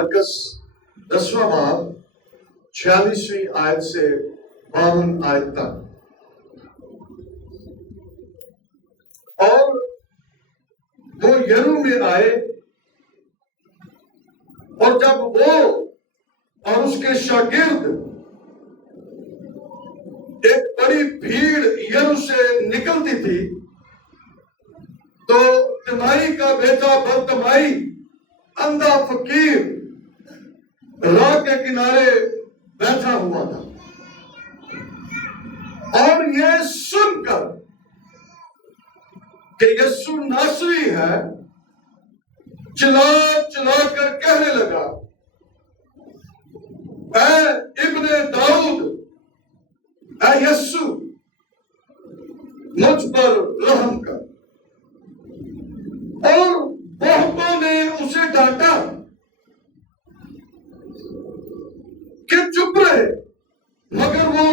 مرکز 10واں باب 46ویں آیت سے 52 آیت تک. اور وہ یرو میں آئے، اور جب وہ اور اس کے شاگرد ایک بڑی بھیڑ یرو سے نکلتی تھی تو تمائی کا بیٹا برتمائی اندھا فقیر راہ کے کنارے بیٹھا ہوا تھا، اور یہ سن کر کہ یسوع ناصری ہے چلا چلا کر کہنے لگا، اے ابن داؤد، اے یسوع مجھ پر رحم کر. اور بہتوں نے اسے ڈانٹا کہ چپ رہے، مگر وہ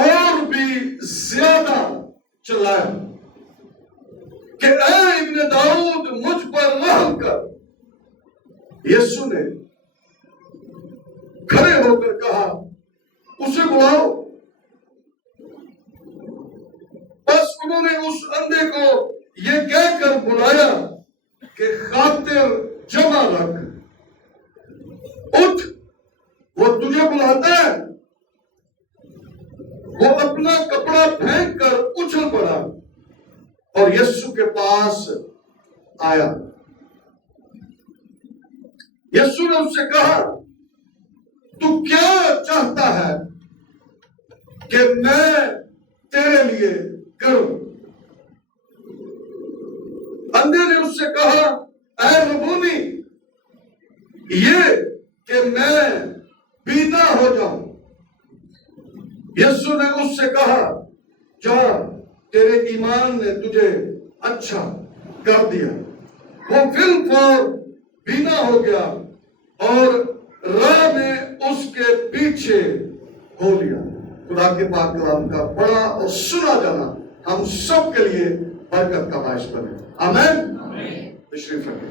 اور بھی زیادہ چلایا کہ اے ابن داؤد مجھ پر رحم کر. یسوع نے کھڑے ہو کر کہا، اسے بلاؤ. بس انہوں نے اس اندھے کو یہ کہہ کر بلایا کہ خاطر جمع رکھ، اٹھ، وہ تجھے بلاتا ہے. وہ اپنا کپڑا پھینک کر اچھل پڑا اور یسوع کے پاس آیا. یسوع نے اس سے کہا، تو کیا چاہتا ہے کہ میں تیرے لیے کروں؟ اندھے نے اس سے کہا، اے ربونی، یہ کہ میں بینا ہو جاؤں. یسوع نے اس سے کہا، جا، تیرے ایمان نے تجھے اچھا کر دیا. وہ فی الفور بینا ہو گیا اور راہ میں اس کے پیچھے ہو لیا. خدا کے پاک کلام کا پڑھا اور سنا جانا ہم سب کے لیے برکت کا باعث بنے. آمین. تشریف رکھیں.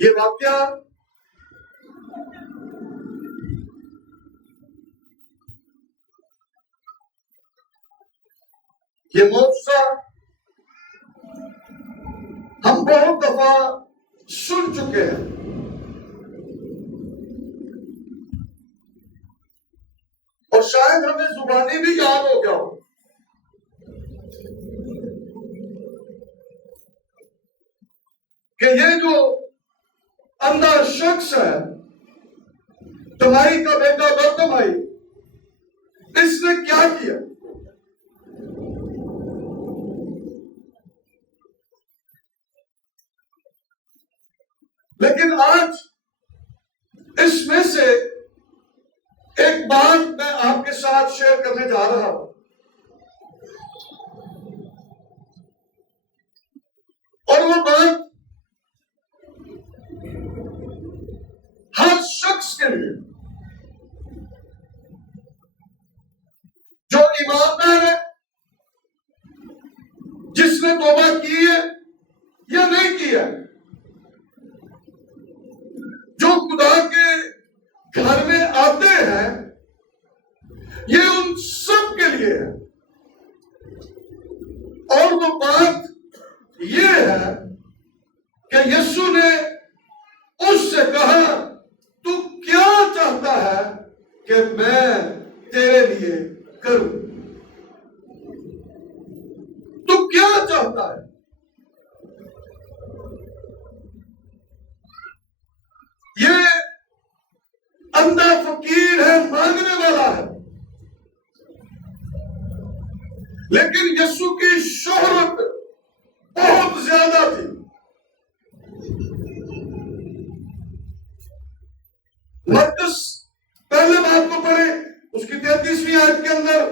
یہ واقعہ یہ معجزہ ہم بہت دفعہ سن چکے ہیں، اور شاید ہمیں زبانی بھی یاد ہو گیا ہو. کہ یہ جو اندھا شخص ہے، تمائی کا بیٹا برتمائی، اس نے کیا کیا؟ لیکن آج اس میں سے ایک بات میں آپ کے ساتھ شیئر کرنے جا رہا ہوں، اور وہ بات ہر شخص کے لیے جو ایماندار ہے، جس نے توبہ کی ہے یا نہیں کی ہے، جو خدا کے گھر میں آتے ہیں، یہ ان سب کے لیے ہے. اور وہ بات یہ ہے کہ یسوع نے اس سے کہا، تو کیا چاہتا ہے کہ میں تیرے لیے کروں؟ تو کیا چاہتا ہے؟ یہ اندھا فقیر ہے، مانگنے والا ہے، لیکن یسوع کی شہرت بہت زیادہ تھی. مرکز پہلے بات کو پڑھے، اس کی 33ویں آیت کے اندر،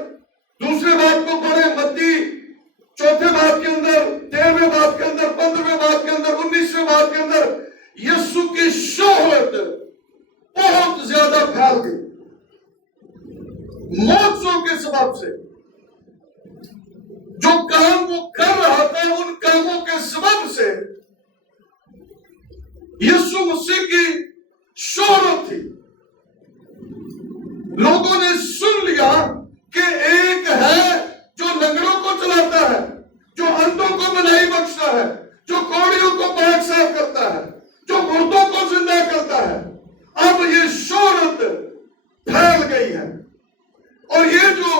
دوسرے بات کو پڑھے متی چوتھے بات کے اندر، 13ویں بات کے اندر، 15ویں بات کے اندر، 19ویں بات کے اندر یسوع کی شہرت بہت زیادہ پھیل گئی. موجوں کے سبب سے جو کام وہ کر رہا تھا ان کاموں کے سبب سے یسوع مسیح کی شہرت تھی. لوگوں نے سن لیا کہ ایک ہے جو لنگڑوں کو چلاتا ہے, جو اندھوں کو بھلائی بخشتا ہے, جو کوڑیوں کو پاک صاف کرتا ہے, جو مردوں کو زندہ کرتا ہے. اب یہ شہرت پھیل گئی ہے اور یہ جو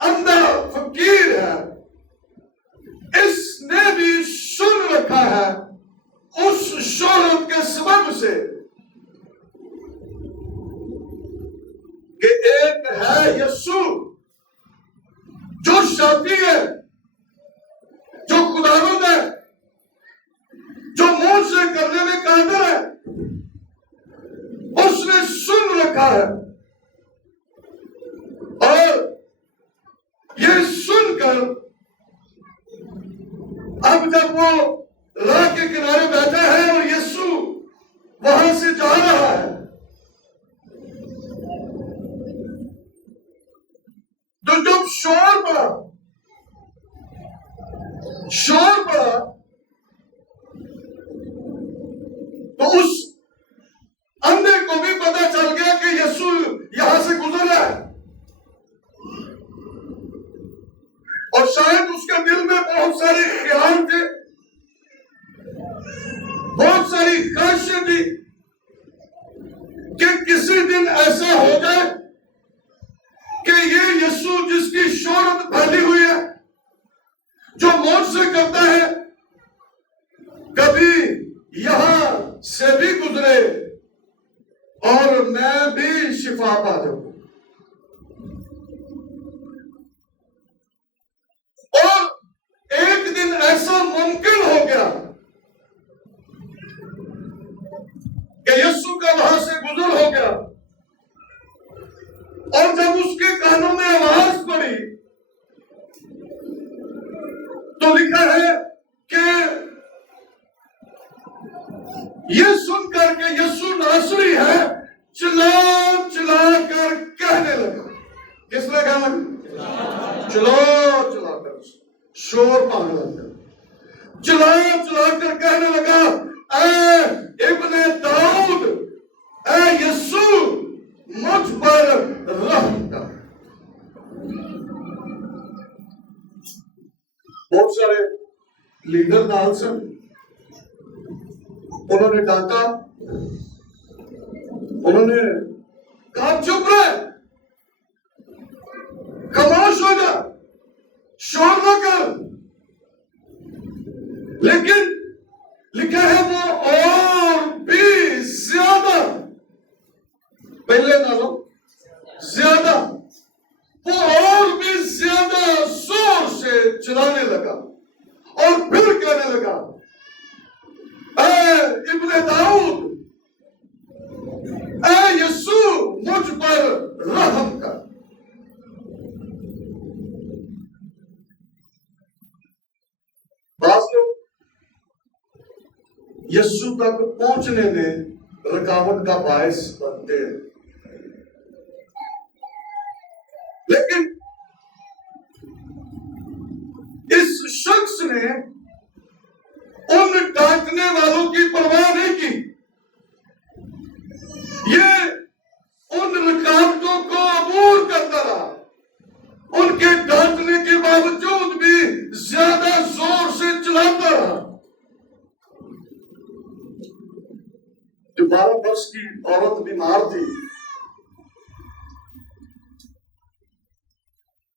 اندھا فقیر ہے اس نے بھی سن رکھا ہے اس شہرت کے سبب سے کہ ایک ہے یسوع جو شافی ہے, جو خداوند ہے, جو معجزے کرنے میں قادر ہے. اس نے سن رکھا ہے اور یہ سن کر اب جب وہ راہ کے کنارے بیٹھا ہے اور یسوع وہاں سے جا رہا ہے تو جب شور پڑا تو اس اندھے کو بھی پتا چل گیا کہ یسوع یہاں سے گزر رہا ہے اور شاید اس کے دل میں بہت سارے خیال تھے, بہت ساری خواہشیں تھی کہ کسی دن ایسا ہو جائے کہ یہ یسوع جس کی شہرت پھیلی ہوئی ہے, جو معجزے کرتا ہے, کبھی یہاں سے بھی گزرے اور میں بھی شفا پا جاؤں. اور ایک دن ایسا ممکن ہو گیا کہ یسوع کا وہاں سے گزر ہو گیا اور جب اس کے کانوں میں آواز پڑی تو لکھا ہے کہ یہ سن کر کے یسوع ناصری ہے چلا چلا کر کہنے لگا. کس نے کہا لگا؟ چلا چلا کر شور پانے لگا, چلا چلا کر کہنے لگا اے ابن داؤد, اے یسوع مجھ پر رحم کر. بہت سارے لیڈر نال سے انہوں نے ڈانٹا, انہوں نے کہا چپ رہے, خاموش ہو جا, شور نہ کر. لیکن لکھا ہے وہ اور بھی زیادہ, پہلے نالوں زیادہ, وہ اور بھی زیادہ زور سے چلانے لگا اور پھر کہنے لگا اے ابن داؤد, اے یسوع مجھ پر رحم کر. بعض لوگ یسوع تک پہنچنے میں رکاوٹ کا باعث بنتے ہیں, لیکن اس شخص نے ان ڈانٹنے والوں کی پرواہ نہیں کی. یہ ان رکاوٹوں کو عبور کرتا رہا, ان کے ڈانٹنے کے باوجود بھی زیادہ زور سے چلاتا رہا. 12 برس کی عورت بیمار تھی,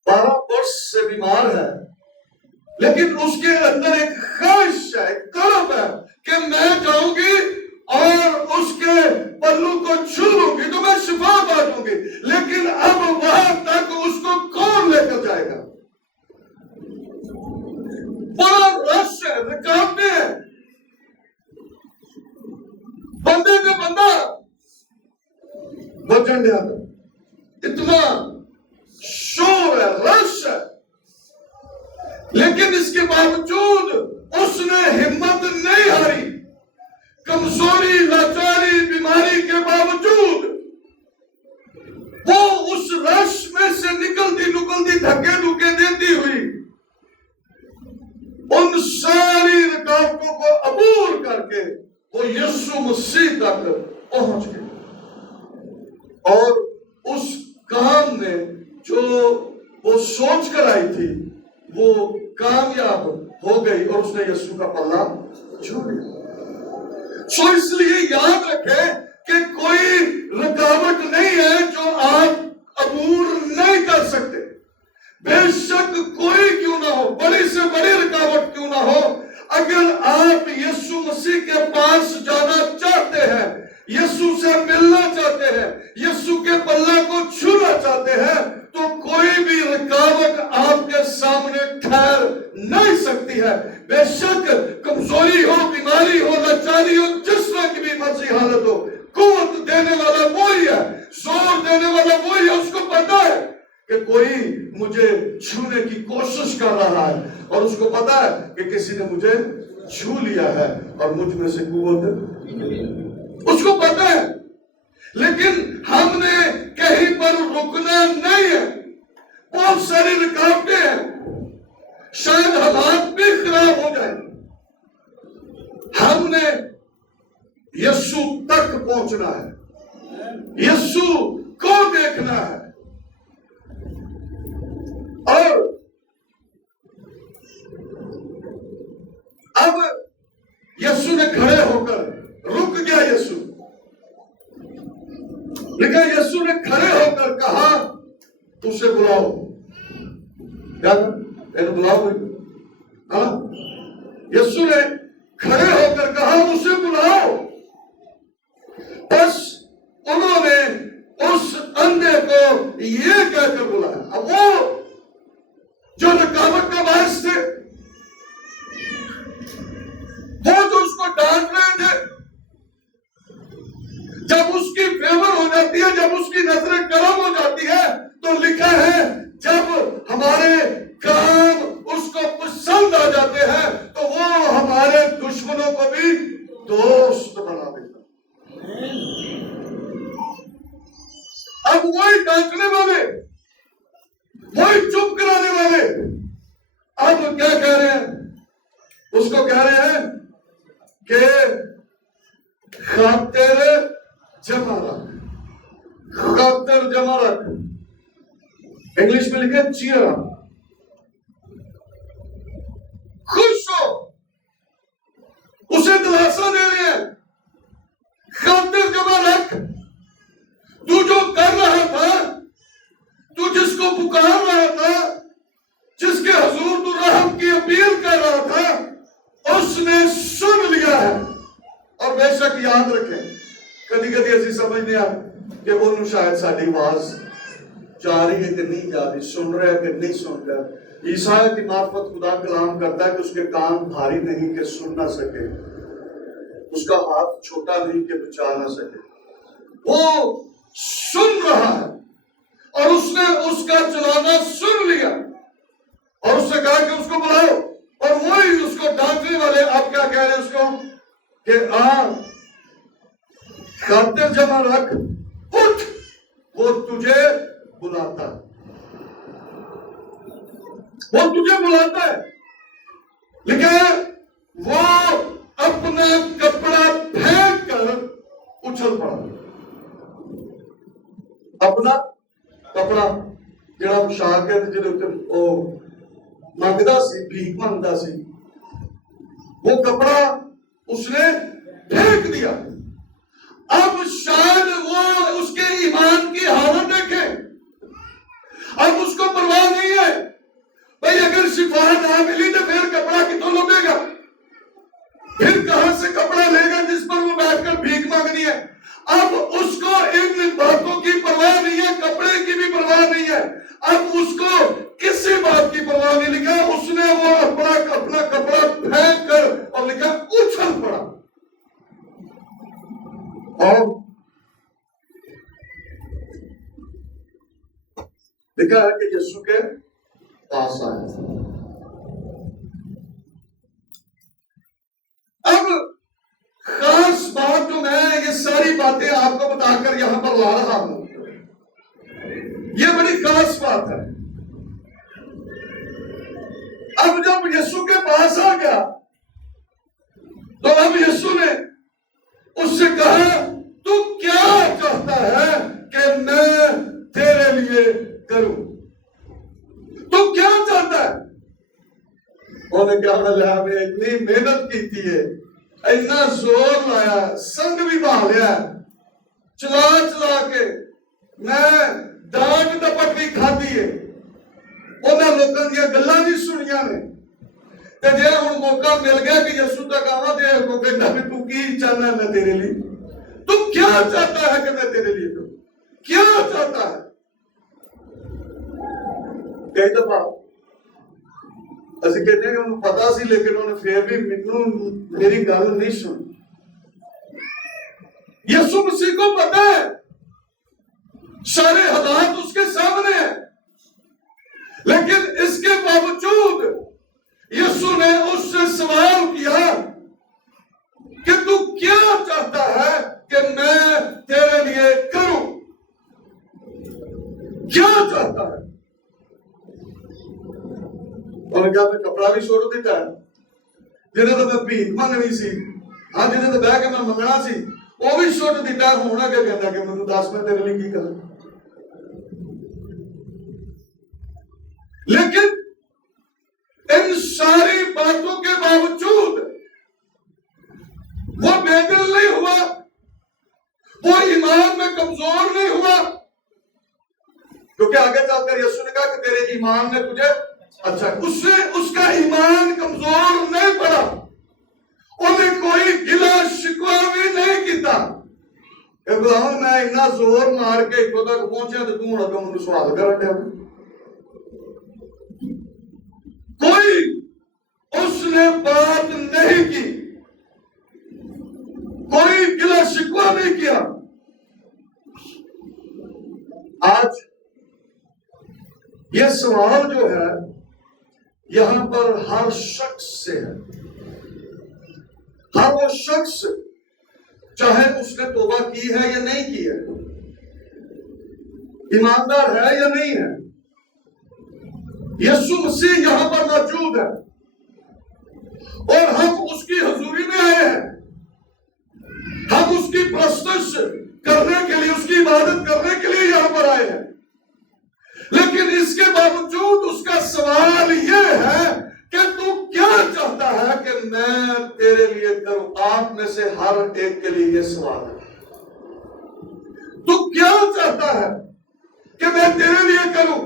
12 برس سے بیمار ہے, لیکن اس کے اندر ایک خواہش ہے, ایک طلب ہے کہ میں جاؤں گی اور اس کے پلو کو چھو لوں گی تو میں شفا پا دوں گی. لیکن اب وہاں تک اس کو کون لے کر جائے گا؟ بڑا رش ہے, رکاوٹیں ہیں, بندے کا بندہ بچن دیا تھا, اتنا شور ہے, رش ہے, لیکن اس کے باوجود اس نے ہمت نہیں ہاری. کمزوری, لاچاری, بیماری کے باوجود وہ اس رش میں دی دھکے دھکے دیتی ہوئی ان ساری رکاوٹوں کو عبور کر کے وہ یسوع مسیح تک پہنچ گئے، اور اس کام نے جو وہ سوچ کر آئی تھی وہ کامیاب ہو گئی، اور اس نے یسوع کا پلہ چھو لیا۔ سو اس لیے یاد رکھیں کہ کوئی رکاوٹ نہیں ہے جو آپ عبور نہیں کر سکتے، بے شک کوئی کیوں نہ ہو، بڑی سے بڑی رکاوٹ کیوں نہ ہو، اگر آپ یسوع مسیح کے پاس جانا چاہتے ہیں، یسوع سے ملنا چاہتے ہیں، یسوع کے پلہ کو چھونا چاہتے ہیں، تو کوئی بھی رکاوٹ آپ کے سامنے ٹھہر نہیں سکتی ہے۔ بے شک کمزوری ہو، بیماری ہو، لاچاری ہو، جس طرح کی بھی مرضی حالت ہو، قوت دینے والا وہی ہے، زور دینے والا وہی ہے۔ اس کو پتا ہے کہ کوئی مجھے چھونے کی کوشش کر رہا ہے، اور اس کو پتا ہے کہ کسی نے مجھے چھو لیا ہے اور مجھ میں سے قوت، اس کو پتا ہے۔ لیکن ہم نے کہیں پر رکنا نہیں ہے، بہت ساری رکاوٹیں ہیں، شاید حالات بھی خراب ہو جائیں، ہم نے یسوع تک پہنچنا ہے، یسوع کو دیکھنا ہے۔ اور اب یسوع نے کھڑے ہو کر رک گیا، یسوع لیکن یسوع نے کھڑے ہو کر کہا اسے بلاؤ، کیا بلاؤ، ہاں یسوع نے کھڑے ہو کر کہا اسے بلاؤ۔ بس انہوں نے اس اندھے کو یہ کہہ کر بلایا۔ اب وہ جو رکاوٹ کا باعث تھے، وہ جو اس کو ڈانٹ رہے تھے، جب اس کی فیور ہو جاتی ہے، جب اس کی نظریں کرم ہو جاتی ہے، تو لکھا ہے جب ہمارے کام اس کو پسند آ جاتے ہیں تو وہ ہمارے دشمنوں کو بھی دوست بنا دیتا۔ اب وہی ڈانٹنے والے، وہی چپ کرانے والے اب کیا کہہ رہے ہیں؟ اس کو کہہ رہے ہیں کہ خاطر جمع رکھ، خاطر جمع رکھ، انگلش میں لکھے چیئر اپ، خوش ہو، اسے دلاسا دے رہے ہیں، خاطر جمع رکھ، تو جو کر رہا تھا، تو جس کو پکار رہا تھا، جس کے حضور تو رحم کی اپیل کر رہا تھا، اس نے سن لیا ہے۔ اور بے شک یاد رکھیں، کدی کدی ایسی سمجھنے آپ کہ وہ شاید ساری آواز جا رہی ہے کہ نہیں جا رہی، سن رہا ہے کہ نہیں سن رہا۔ عیسیٰ کی معرفت خدا کلام کرتا ہے کہ اس کے کان بھاری نہیں کہ سن نہ سکے، اس کا ہاتھ چھوٹا نہیں کہ بچا نہ سکے۔ وہ سن رہا ہے اور اس نے اس کا چلانا سن لیا، اور اس سے کہا کہ اس کو بلاؤ، اور وہی اس کو ڈانٹنے والے آپ کیا کہہ رہے ہیں اس کو کہ خاطر جمع رکھ، اٹھ، وہ تجھے بلاتا، وہ تجھے بلاتا ہے۔ لیکن وہ اپنا کپڑا پھینک کر اچھل پڑا، اپنا کپڑا جڑا پوشاک ہے جڑے او منگدا سی، بھیک منگدا سی، وہ کپڑا اس نے پھینک دیا۔ اب شاید وہ اس کے ایمان کی حالت دیکھیں، اب اس کو پرواہ نہیں ہے بھائی اگر شفا نہ ملی تو پھر کپڑا کتوں لگے گا، پھر کہاں سے کپڑا لے گا جس پر وہ بیٹھ کر بھیک مانگنی ہے۔ اب اس کو ان باتوں کی پرواہ نہیں ہے، کپڑے کی بھی پرواہ نہیں ہے، اب اس کو کسی بات کی پرواہ نہیں۔ لکھا اس نے وہ اپنا کپڑا پھینک کر اور لکھا اچھل پڑا، اور لکھا ہے کہ یسوع کے پاس آیا۔ اب خاص بات جو میں یہ ساری باتیں آپ کو بتا کر یہاں پر لا رہا ہوں، یہ بڑی خاص بات ہے اب جب یسوع کے پاس آ گیا تو اب یسوع نے اس سے کہا تو کیا چاہتا ہے کہ میں تیرے لیے کروں؟ تو کیا چاہتا ہے؟ انہوں نے کہا میں اتنی محنت کی تھی ہے، اتنا زور لایا، سنگ بھی بہا لیا، چلا چلا کے میں ڈانٹ ڈپٹ بھی کھاتی ہے، انہوں لوگوں دیا گلاں بھی سنیاں نے، تے جے ہن موقع مل گیا کہ یسوع تک آواں تے کو کہنا بھی تو کی چاہنا ہے میں تیرے لیے؟ تو کیا چاہتا ہے کہ میں تیرے لیے کروں؟ کیا چاہتا ہے؟ کئی دفعہ اسی کہتے ہیں کہ انہوں پتا سی لیکن انہوں نے پھر بھی میری گل نہیں سنی۔ یسوع مسیح کو پتا ہے، سارے حالات اس کے سامنے ہیں، لیکن اس کے باوجود یسوع نے اس سے سوال کیا کہ تو کیا چاہتا ہے کہ میں تیرے لیے کروں؟ کیا چاہتا ہے؟ اور کیا میں کپڑا بھی چھوڑ دیتا ہے؟ جنہیں تو میں بھیک منگنی سی، ہاں جنہیں تو بہ کے میں منگنا سی، وہ بھی چھوڑ دیتا ہے۔ ہونا کیا کہتا کہ میں دس میں تیرے لیے کی کروں؟ لیکن ان ساری باتوں کے باوجود وہ بے دل نہیں ہوا، وہ ایمان میں کمزور نہیں ہوا، کیونکہ آگے چل کر یسوع نے کہا کہ تیرے ایمان نے تجھے اچھا، اس کا ایمان کمزور نہیں پڑا، انہیں کوئی گلا شکوہ بھی نہیں کیتا کہ غلام میں اتنا زور مار کے اتوں تک پہنچا تو تم ہونا مجھے سوال کر رہے ہو۔ کوئی اس نے بات نہیں کی، کوئی گلا شکوہ نہیں کیا۔ آج یہ سوال جو ہے یہاں پر ہر شخص سے ہے، ہر وہ شخص چاہے اس نے توبہ کی ہے یا نہیں کی ہے، ایماندار ہے یا نہیں ہے، یسوع مسیح یہاں پر موجود ہے اور ہم اس کی حضوری میں آئے ہیں، ہم اس کی پرستش کرنے کے لیے، اس کی عبادت کرنے کے لیے یہاں پر آئے ہیں، لیکن اس کے باوجود اس کا سوال یہ ہے کہ تو کیا چاہتا ہے کہ میں تیرے لیے کروں؟ آپ میں سے ہر ایک کے لیے یہ سوال ہے، تو کیا چاہتا ہے کہ میں تیرے لیے کروں؟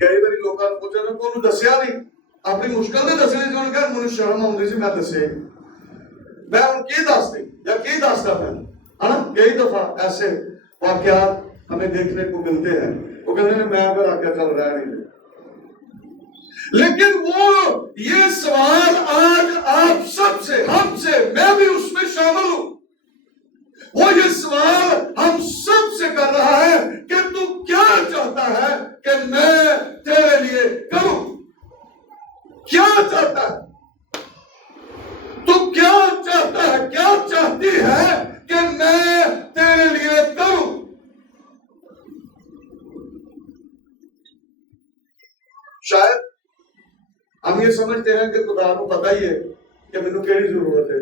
کئی باری لوگوں نے پوچھا نا کو دسیا نہیں، اپنی مشکل نے دسیا نہیں، کہا مجھے شرم آتی سی میں دسیا میں ان کی دس دی یا کی دستا میں، کئی دفعہ ایسے واقعات ہمیں دیکھنے کو ملتے ہیں، وہ کہتے ہیں میں اگر آگے چل رہا نہیں دے، لیکن وہ یہ سوال آج آپ سب سے، ہم سے، میں بھی اس میں شامل ہوں، وہ یہ سوال ہم سب سے کر رہا ہے کہ تو کیا چاہتا ہے کہ میں تیرے لیے کروں؟ کیا چاہتا ہے؟ تو کیا چاہتا ہے، کیا چاہتی ہے کہ میں تیرے لیے کروں؟ شاید ہم یہ سمجھتے ہیں کہ خدا کو پتہ ہی ہے کہ مینوں کیڑی ضرورت ہے،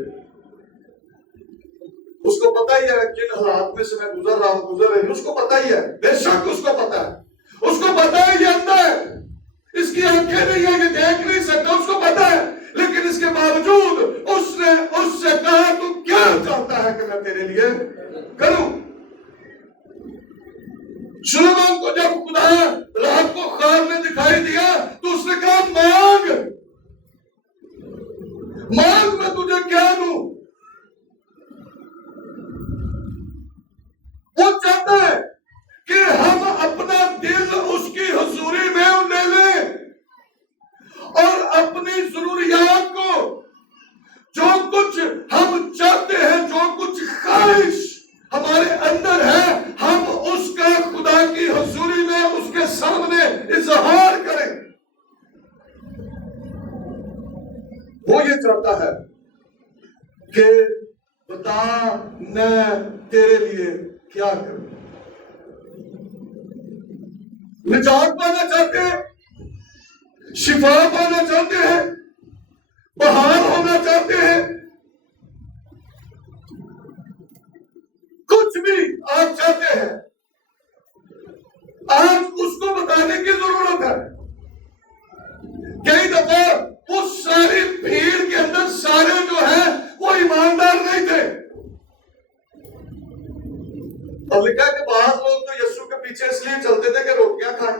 اس کو پتہ ہی ہے جن حالات میں سے میں گزر رہا ہوں، گزر رہی ہوں، اس کو پتہ ہی ہے، بے شک اس کو پتہ ہے، اس کو پتہ ہے یہ اندھا ہے، اس کی آنکھیں نہیں ہیں، یہ دیکھ نہیں سکتا، اس کو پتہ ہے، لیکن اس کے باوجود اس نے اس سے کہا تو کیا چاہتا ہے کہ میں تیرے لیے کروں؟ سلیمان کو جب خدا رات کو خواب میں دکھائی دیا تو اس نے کہا مانگ مانگ، میں تجھے کیا دوں؟ وہ چاہتا ہے کہ ہم اپنا دل اس کی حضوری میں لے لیں اور اپنی ضروریات کو، جو کچھ ہم چاہتے ہیں، جو کچھ خواہش ہمارے اندر ہے، ہم اس کا خدا کی حضوری میں اس کے سامنے اظہار کریں۔ وہ یہ چاہتا ہے کہ بتا میں تیرے لیے کیا کروں؟ نجات پانا چاہتے ہیں, شفا پانا چاہتے ہیں, بحال ہونا چاہتے ہیں, کچھ بھی آپ چاہتے ہیں, آج اس کو بتانے کی ضرورت ہے. کئی دفعہ اس ساری بھیڑ کے اندر سارے جو ہیں وہ ایماندار نہیں تھے, اور لکھا کہ بعض لوگ تو یسوع کے پیچھے اس لیے چلتے تھے کہ روٹیاں کھائیں,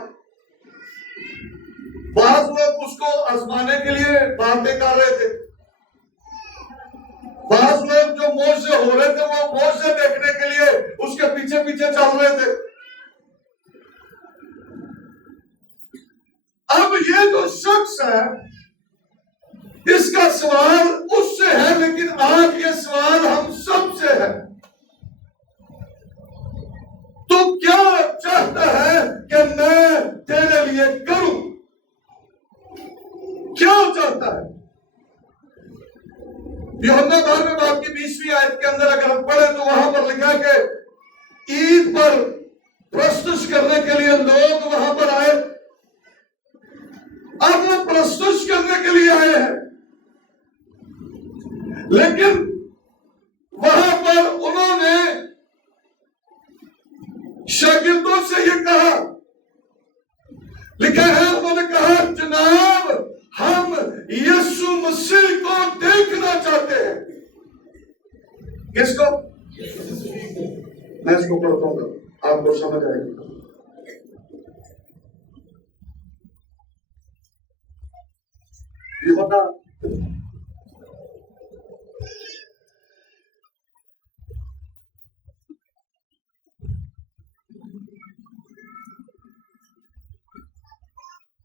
بعض لوگ اس کو آزمانے کے لیے باتیں کر رہے تھے, بعض لوگ جو معجزے ہو رہے تھے وہ معجزے دیکھنے کے لیے اس کے پیچھے پیچھے چل رہے تھے. اب یہ جو شخص ہے اس کا سوال اس سے ہے, لیکن آج یہ سوال ہم سب سے ہے. تو کیا چاہتا ہے کہ میں تیرے لیے کروں؟ کیا چاہتا ہے؟ یوحنا 12 باب کی 20ویں آیت کے اندر اگر ہم پڑھیں تو وہاں پر لکھا ہے کہ عید پر پرستش کرنے کے لیے لوگ وہاں پر آئے. اب وہ پرستش کرنے کے لیے آئے ہیں, لیکن وہاں پر انہوں نے شاگردوں سے یہ کہا, لکھا ہے انہوں نے کہا جناب ہم یسوع مسیح کو دیکھنا چاہتے ہیں. کس کو؟ میں اس کو پڑھتا ہوں, آپ کو سمجھ آئے گی. یہ بتا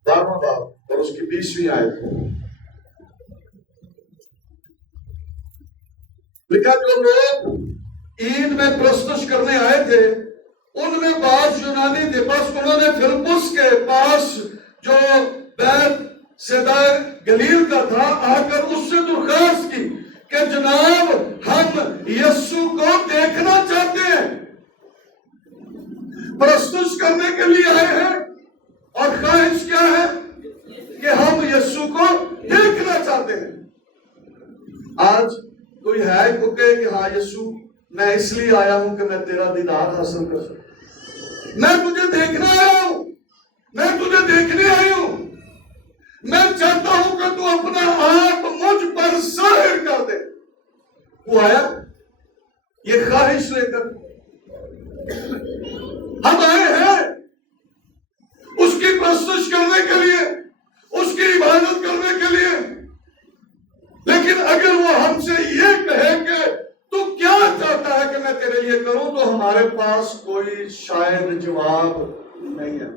بارہواں باب اور اس کی 20ویں آیت لکھا جو لوگ عید میں پرستش کرنے آئے تھے ان میں بعض یونانی تھے, بس انہوں نے فلپس کے پاس جو بیت سیدہ گلیل کا تھا آ کر اس سے درخواست کی کہ جناب ہم یسوع کو دیکھنا چاہتے ہیں. پرستش کرنے کے لیے آئے ہیں اور خواہش کیا ہے کہ ہم یسوع کو دیکھنا چاہتے ہیں. آج کوئی ہے کو کہے کہ ہاں یسوع میں اس لیے آیا ہوں کہ میں تیرا دیدار حاصل کر سکوں, میں تجھے دیکھنا آیا ہوں, میں تجھے دیکھنے آئی ہوں, میں چاہتا ہوں کہ تو اپنا آپ مجھ پر ظاہر کر دے. وہ آیا یہ خواہش لے کر, ہم آئے ہیں اس کی پرستش کرنے کے لیے, اس کی عبادت کرنے کے لیے, لیکن اگر وہ ہم سے یہ کہے کہ تو کیا چاہتا ہے کہ میں تیرے لیے کروں, تو ہمارے پاس کوئی شاید جواب نہیں ہے.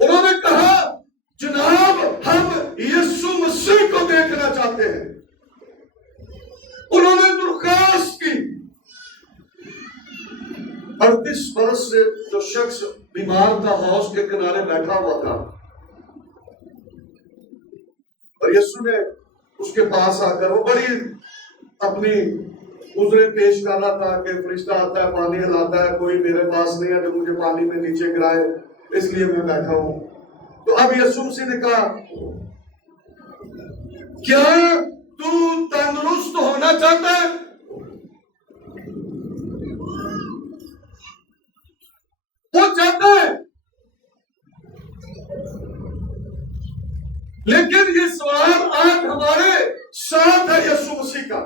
انہوں نے کہا جناب ہم یسوع مسیح کو دیکھنا چاہتے ہیں. انہوں نے درخواست کی. 38 برس سے جو شخص بیمار تھا حوض کے کنارے بیٹھا ہوا تھا, اور یسوع نے اس کے پاس آ کر, وہ بڑی اپنی عذریں پیش کر رہا تھا کہ فرشتہ آتا ہے پانی ہلاتا ہے, کوئی میرے پاس نہیں ہے جو مجھے پانی میں نیچے گرائے, اس لیے میں بیٹھا ہوں. تو اب یسوع مسیح نے کہا کیا تو تندرست ہونا چاہتا ہے؟ وہ چاہتا ہے, لیکن یہ سوال آج ہمارے ساتھ ہے یسوع مسیح کا.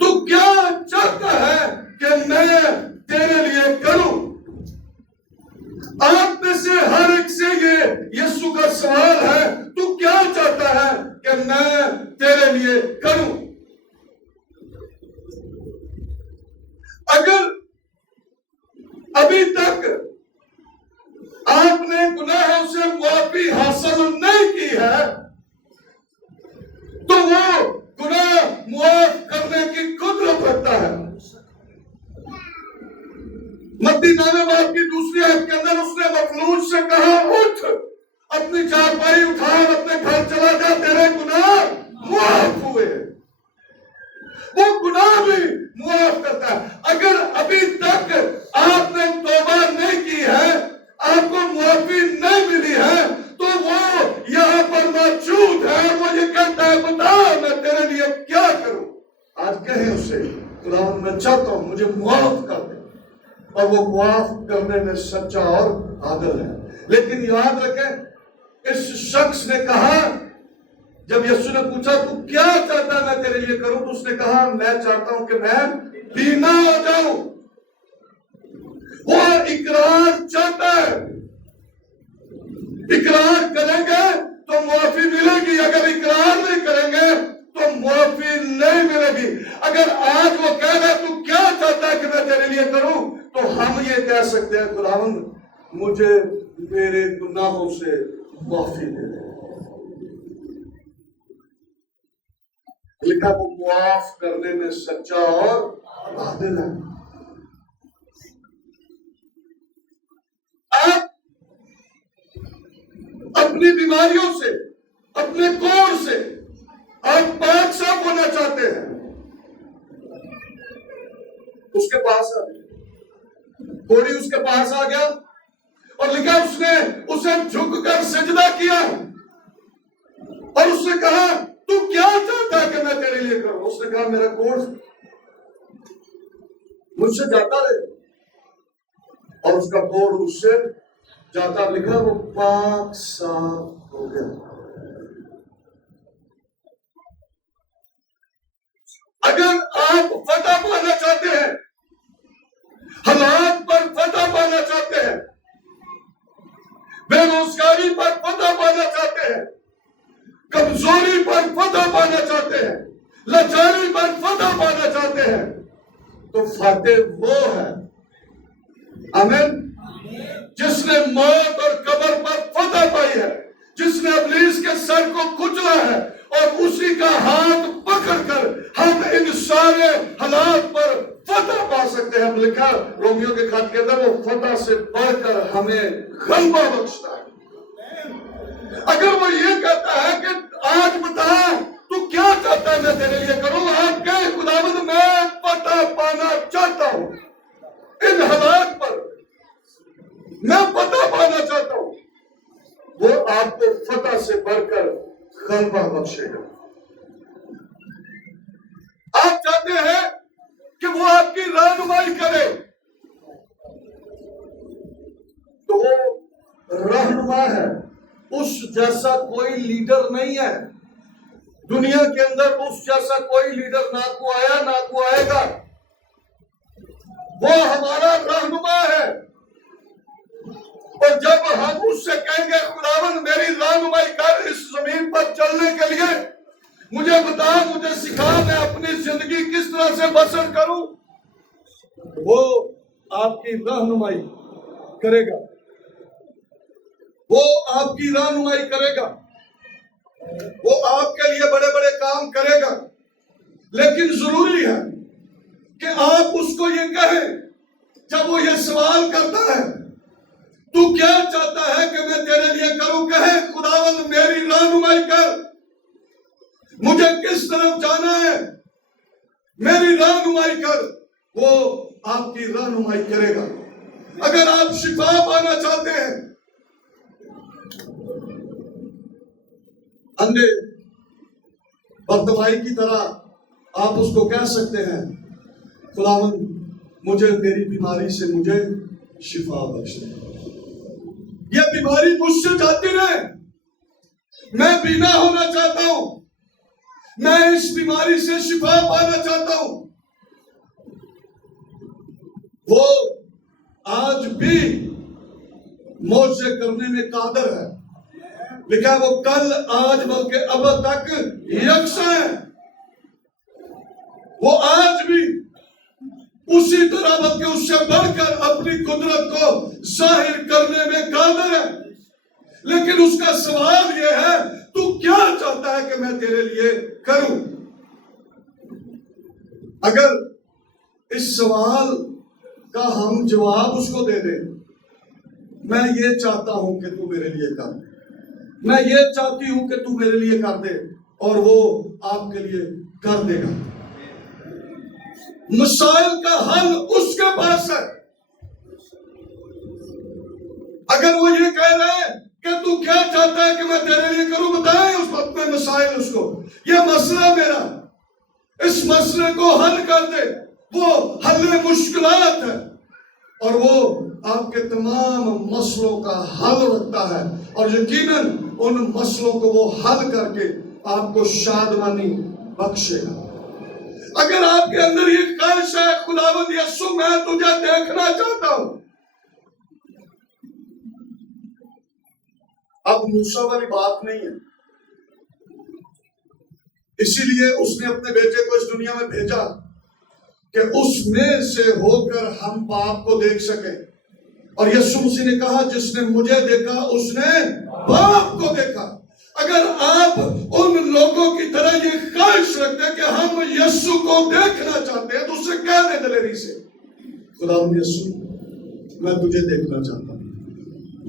تو کیا چاہتا ہے کہ میں تیرے لیے کروں؟ آپ میں سے ہر ایک سے یہ یسوع کا سوال ہے, تو کیا چاہتا ہے کہ میں تیرے لیے کروں؟ اگر ابھی تک آپ نے گناہوں سے معافی حاصل نہیں کی ہے تو وہ گناہ معاف کرنے کی قدرت رکھتا ہے. متی 9 باب کی 2 آیت کے اندر اس نے مفلوج سے کہا اٹھ, اپنی چارپائی اٹھا اور اپنے گھر چلا جا, تیرے گناہ معاف ہوئے. وہ گناہ بھی معاف کرتا ہے. اگر ابھی تک آپ نے توبہ نہیں کی ہے، آپ کو معافی نہیں ملی ہے، تو وہ یہاں پر موجود ہے اور وہ یہ کہتا ہے بتا میں تیرے لیے کیا کروں۔ آج کہیں اسے خداوند میں چاہتا ہوں مجھے معاف کر دے، اور وہ معاف کرنے میں سچا اور عادل ہے۔ لیکن یاد رکھیں اس شخص نے کہا، جب یسوع نے پوچھا تو کیا چاہتا ہے میں تیرے لیے کروں، تو اس نے کہا میں چاہتا ہوں کہ میں بینا ہو جاؤں۔ وہ اقرار چاہتا ہے، اقرار کریں گے تو معافی ملے گی، اگر اقرار نہیں کریں گے تو معافی نہیں ملے گی۔ اگر آج وہ کہہ رہا تو کیا چاہتا ہے کہ میں تیرے لیے کروں، تو ہم یہ کہہ سکتے ہیں خداوند مجھے میرے گناہوں سے معافی دے دے۔ لکھا وہ معاف کرنے میں سچا اور عادل ہے۔ آپ اپنی بیماریوں سے، اپنے کوڑ سے آپ پاک صاف ہونا چاہتے ہیں، اس کے پاس آ گیا، کوڑی اس کے پاس آ گیا اور لکھا اس نے اسے جھک کر سجدہ کیا اور اس نے کہا تو کیا چاہتا ہے کہ میں تیرے لیے کروں؟ اس نے کہا میرا کوڑ مجھ سے جاتا رہے، اور اس کا کوڑ اس سے جاتا، لکھا وہ پاک صاف ہو گیا۔ اگر آپ فتح پانا چاہتے ہیں، حالات پر فتح پانا چاہتے ہیں، بے روزگاری پر فتح پانا چاہتے ہیں، کمزوری پر فتح پانا چاہتے ہیں، لاچاری پر فتح پانا چاہتے ہیں، تو فاتح وہ ہے، آمین، جس نے موت اور قبر پر فتح پائی ہے، جس نے ابلیس کے سر کو کچلا ہے، اور اسی کا ہاتھ پکڑ کر ہم ان سارے حالات پر فتح پا سکتے ہیں۔ ہم لکھا رومیو کے خط کے اندر وہ فتح سے بڑھ کر ہمیں غلبہ بخشتا ہے۔ اگر وہ یہ کہتا ہے کہ آج بتا تو کیا چاہتا ہے میں تیرے لیے کروں، آپ کہیں خداوند میں فتح پانا چاہتا ہوں، ان حالات پر میں فتح پانا چاہتا ہوں، وہ آپ کو فتح سے بڑھ کر غلبہ بخشے گا۔ آپ چاہتے ہیں کہ وہ آپ کی رہنمائی کرے، تو وہ رہنما ہے، اس جیسا کوئی لیڈر نہیں ہے دنیا کے اندر، اس جیسا کوئی لیڈر نہ کو آیا نہ کو آئے گا۔ وہ ہمارا رہنما ہے، اور جب ہم اس سے کہیں گے خداوند میری رہنمائی کر اس زمین پر چلنے کے لیے، مجھے بتا، مجھے سکھا، میں اپنی زندگی کس طرح سے بسر کروں، وہ آپ کی رہنمائی کرے گا، وہ آپ کی رہنمائی کرے گا، وہ آپ کے لیے بڑے بڑے کام کرے گا۔ لیکن ضروری ہے کہ آپ اس کو یہ کہیں، جب وہ یہ سوال کرتا ہے تو کیا چاہتا ہے کہ میں تیرے لیے کروں، کہے خداوند میری رہنمائی کر، مجھے کس طرف جانا ہے میری رہنمائی کر، وہ آپ کی رہنمائی کرے گا۔ اگر آپ شفا پانا چاہتے ہیں، اندھے بددوائی کی طرح آپ اس کو کہہ سکتے ہیں خداوند مجھے میری بیماری سے مجھے شفا بخش دے، یہ بیماری مجھ سے جاتی رہے، میں بینا ہونا چاہتا ہوں، میں اس بیماری سے شفا پانا چاہتا ہوں۔ وہ آج بھی معجزے کرنے میں قادر ہے، لیکن وہ کل آج بلکہ اب تک یکساں ہے، وہ آج بھی اسی طرح بلکہ اس سے بڑھ کر اپنی قدرت کو ظاہر کرنے میں قادر ہے۔ لیکن اس کا سوال یہ ہے تو کیا چاہتا ہے کہ میں تیرے لیے کروں؟ اگر اس سوال کا ہم جواب اس کو دے دیں، میں یہ چاہتا ہوں کہ تو میرے لیے کر، میں یہ چاہتی ہوں کہ تو میرے لیے کر دے، اور وہ آپ کے لیے کر دے گا۔ مسائل کا حل اس کے پاس ہے. اگر وہ یہ کہہ رہے ہیں کہ تو کیا چاہتا ہے کہ میں تیرے لیے کروں، بتائیں اس وقت میں مسائل اس کو، یہ مسئلہ میرا، اس مسئلے کو حل کر دے. وہ حل مشکلات ہے اور وہ آپ کے تمام مسئلوں کا حل رکھتا ہے، اور یقیناً ان مسئلوں کو وہ حل کر کے آپ کو شادمانی بخشے گا. اگر آپ کے اندر یہ خواہش ہے خداوند یسوع میں تجھے دیکھنا چاہتا ہوں، اب موسیٰ والی بات نہیں ہے. اسی لیے اس نے اپنے بیٹے کو اس دنیا میں بھیجا کہ اس میں سے ہو کر ہم باپ کو دیکھ سکیں. اور یسوع مسیح نے کہا جس نے مجھے دیکھا اس نے باپ کو دیکھا. اگر آپ ان لوگوں کی طرح یہ خواہش رکھتے ہیں کہ ہم یسوع کو دیکھنا چاہتے ہیں تو اسے کہہ دیں دلیری سے، خداوند یسوع میں تجھے دیکھنا چاہتا ہوں،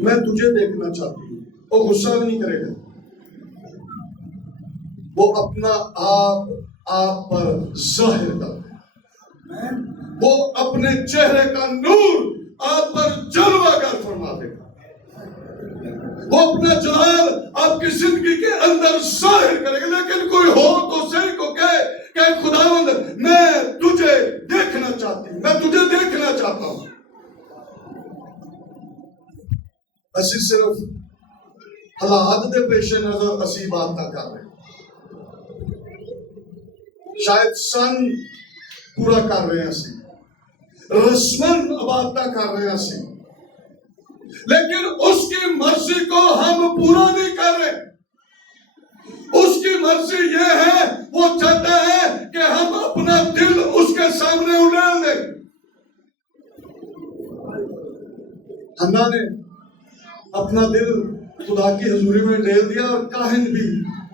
میں تجھے دیکھنا چاہتا ہوں. وہ غصہ بھی نہیں کرے گا، وہ اپنا آپ پر ظاہر کر دے گا، وہ اپنے چہرے کا نور آپ پر جلوہ گر فرما دے گا، وہ اپنا جلال آپ کی زندگی کے اندر ظاہر کرے گا. لیکن کوئی ہو تو صحیح کو کہے کہ خداوند میں تجھے دیکھنا چاہتی ہوں، میں تجھے دیکھنا چاہتا ہوں. اسی صرف حالات دے پیش نظر اسی بات نہ کر رہے، شاید سن پورا کر رہے ہیں اسی، رسمن عبادتہ کر رہے ہیں اسی، لیکن اس کی مرضی کو ہم پورا نہیں کر رہے. اس کی مرضی یہ ہے، وہ چاہتا ہے کہ ہم اپنا دل اس کے سامنے اڑیل دیں. حنا نے اپنا دل خدا کی حضوری میں ڈال دیا، اور کاہن بھی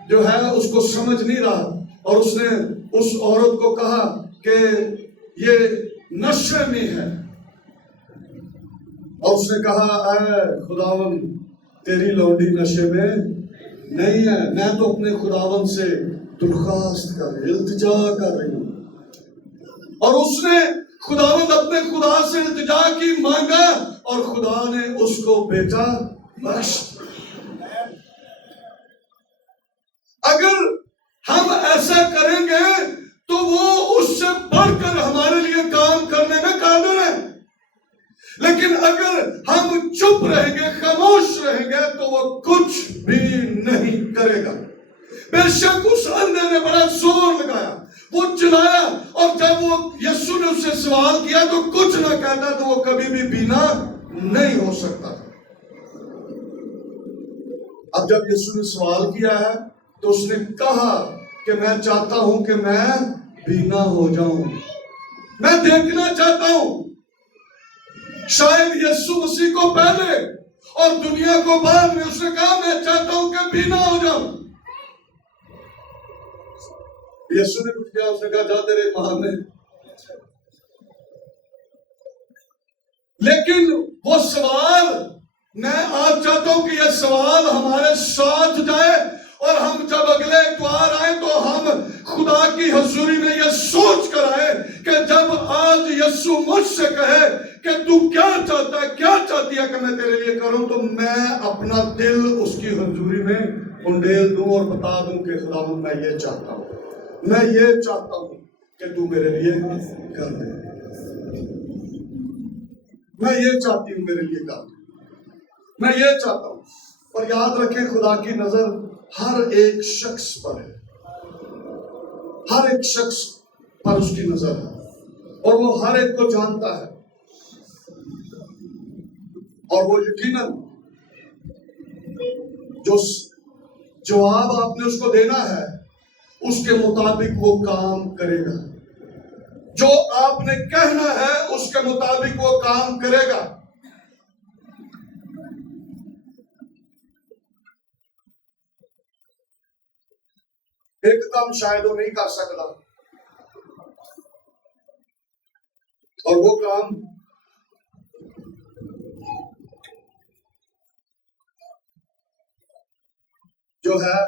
جو ہے اس کو سمجھ نہیں رہا، اور اس نے اس عورت کو کہا کہ یہ نشے میں ہے، اور اس نے کہا اے خداوند تیری لونڈی نشے میں نہیں ہے، میں تو اپنے خداوند سے درخواست کر رہی، التجا کر رہی ہوں. اور اس نے خداوند اپنے خدا سے التجا کی، مانگا، اور خدا نے اس کو بیٹا بخش. اگر ہم ایسا کریں گے تو وہ اس سے بڑھ کر ہمارے لیے کام کرنے میں قادر ہے. لیکن اگر ہم چپ رہیں گے، خاموش رہیں گے، تو وہ کچھ بھی نہیں کرے گا. بے شک اس اندھے نے بڑا زور لگایا، وہ چلایا، اور جب وہ یسوع نے اس سے سوال کیا تو کچھ نہ کہتا تو وہ کبھی بھی بینا نہیں ہو سکتا. اب جب یسوع نے سوال کیا ہے تو اس نے کہا کہ میں چاہتا ہوں کہ میں بینا ہو جاؤں، میں دیکھنا چاہتا ہوں. شاید یسوع مسیح کو پہلے اور دنیا کو بعد میں اس نے کہا میں چاہتا ہوں کہ بینا ہو جاؤں. یسوع نے کچھ کیا، اس نے کہا جا تیرے ایمان نے. لیکن وہ سوال، میں آج چاہتا ہوں کہ یہ سوال ہمارے ساتھ جائے، اور ہم جب اگلے اتوار آئیں تو ہم خدا کی حضوری میں یہ سوچ کر آئے کہ جب آج یسوع مجھ سے کہے کہ تو کیا چاہتا ہے، کیا چاہتی ہے کہ میں تیرے لیے کروں، تو میں اپنا دل اس کی حضوری میں انڈیل دوں اور بتا دوں کہ خداوند میں یہ چاہتا ہوں، میں یہ چاہتا ہوں کہ تو میرے لیے کر دے، میں یہ چاہتی ہوں میرے لیے کر دے، میں یہ چاہتا ہوں. اور یاد رکھیں خدا کی نظر ہر ایک شخص پر ہے، ہر ایک شخص پر اس کی نظر ہے، اور وہ ہر ایک کو جانتا ہے، اور وہ یقیناً جو جواب آپ نے اس کو دینا ہے اس کے مطابق وہ کام کرے گا، جو آپ نے کہنا ہے اس کے مطابق وہ کام کرے گا. ایک کام شاید وہ نہیں کر سکتا، اور وہ کام جو ہے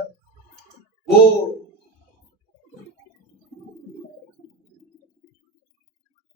وہ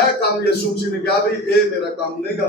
ਇਹ ਕੰਮ ਯਿਸੂ ਮਸੀਹ ਨੇ ਕਿਹਾ ਵੀ ਇਹ ਮੇਰਾ ਕੰਮ ਨਹੀਂਗਾ